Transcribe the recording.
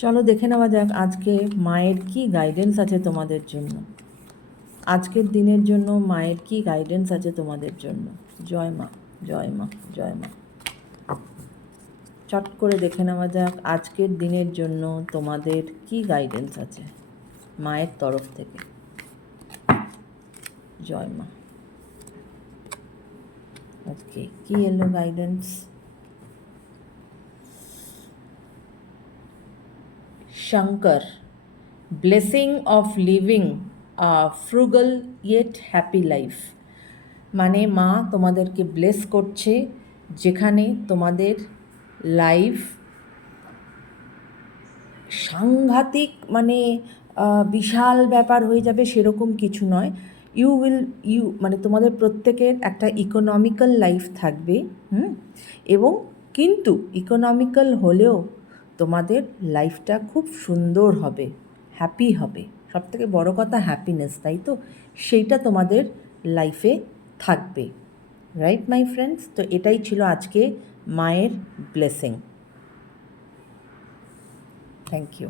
চলো দেখে নেওয়া যাক আজকে মায়ের কি গাইডেন্স আছে তোমাদের জন্য। আজকের দিনের জন্য মায়ের কি গাইডেন্স আছে তোমাদের জন্য। জয় মা, জয় মা, জয় মা। চট করে দেখে নেওয়া যাক আজকের দিনের জন্য তোমাদের কি গাইডেন্স আছে মায়ের তরফ থেকে। জয় মা। ওকে, কি এলো guidance? Shankar, blessing of living a frugal yet happy life. মানে মা তোমাদেরকে ব্লেস করছে, যেখানে তোমাদের লাইফ সাংঘাতিক মানে বিশাল ব্যাপার হয়ে যাবে সেরকম কিছু নয়। ইউ মানে তোমাদের প্রত্যেকের একটা ইকোনমিক্যাল লাইফ থাকবে, এবং কিন্তু ইকোনমিক্যাল হলেও তোমাদের লাইফটা খুব সুন্দর হবে, হ্যাপি হবে। সবথেকে বড় কথা হ্যাপিনেস, তাই তো? সেইটা তোমাদের লাইফে থাকবে, রাইট মাই ফ্রেন্ডস? তো এটাই ছিল আজকে মায়ের ব্লেসিং। Thank you.